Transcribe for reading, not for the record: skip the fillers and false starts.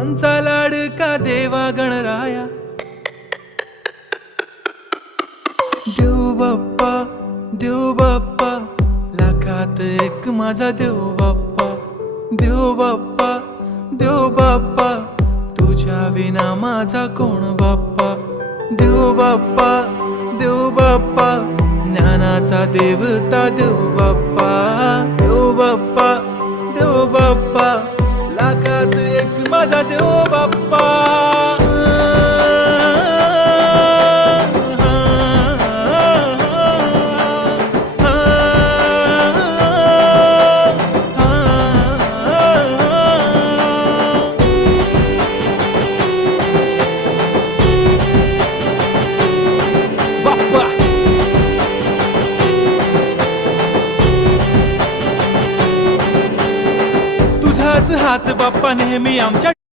देवांचा लाडका देवा गणराया, देव बाप्पा देव बाप्पा, लाखात एक माझा देव बाप्पा, देव बाप्पा देव बाप्पा, तुझ्या विना माझा कोण बाप्पा, देव बाप्पा देव बाप्पा, ज्ञानाचा देवता देव बाप्पा, देव बाप्पा देव बाप्पा, लाखात एक माझा देव बाप्पा. तुझाच हात बाप्पा नेहमी आमच्या